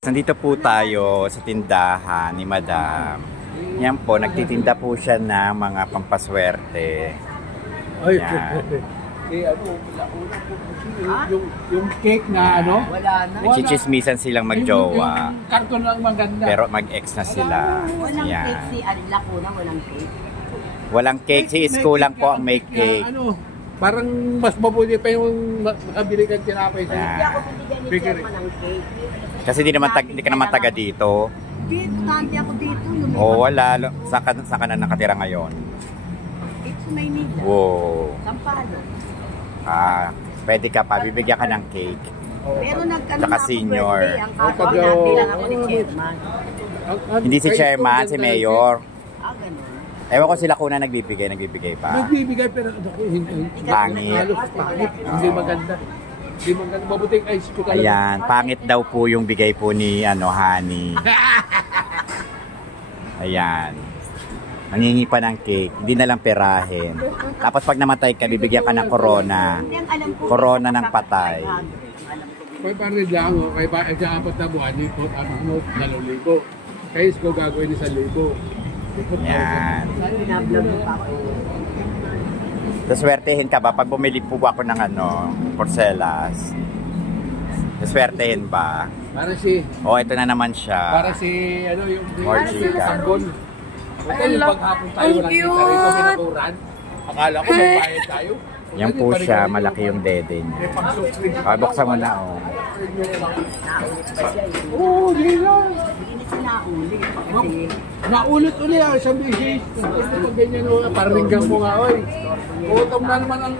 Nandito po tayo sa tindahan ni Madam. Yan po, nagtitinda po siya ng mga pampaswerte. Ay, yan. Yung cake na ano? Wala na. Nagchichismisan silang magjowa. Yung karton lang maganda. Pero mag-ex na sila. Walang Yan. cake si Lacuna, walang cake. Walang cake, si Isko lang po ang may cake. Ano, parang mas mabuti pa yung makabili kang tinapay sa'yo. Hindi ako bibigyan ni Chairman ng cake. Kasi di ka naman taga dito. Dito, tanti ako dito. Oo, wala. Saan ka na nakatira ngayon? It's Maynila. Wow. Sampalo. Pwede ka pa, bibigyan ka ng cake. Pero nagkano Tsaka na ako senior. birthday. Ang kaso, nanti lang ako ni Chairman. Hindi si Chairman, si Mayor. Ganun. Ewan ko sila kuna nagbibigay pa. Nagbibigay pero ako hindi. Pangit. Halos pangit. Hindi maganda. Hindi maganda. Mabuting ice ko talaga. Ayan, pangit daw po yung bigay po ni Honey. Ayan. Nangingi pa ng cake, hindi na lang perahin. Tapos pag namatay ka, bibigyan ka ng corona. Corona ng patay. Kaya parang lang, kaya pa sa apat na buwan, ito, ano mo, 2,000. Kaya isko gagawin 1,000. Yan. Binablog mo pa ako. Swertehin ka ba? Pag bumili po ako ng porcelas, swertehin ba? Para si... Ito na naman siya. Para si, ano, yung... Orjica. Sanggol. Okay, yung paghapon tayo, walang kita rito, pinakuran. Akala ko may bayad tayo. Yan po siya, malaki yung dede niya. Buksan mo na, oh. Oo, hindi lang. Hindi na naulit. Kasi... Naulit-ulit isang bisis. Pag ganyan mo, parang ringgang mo nga, oy. Utang na naman ang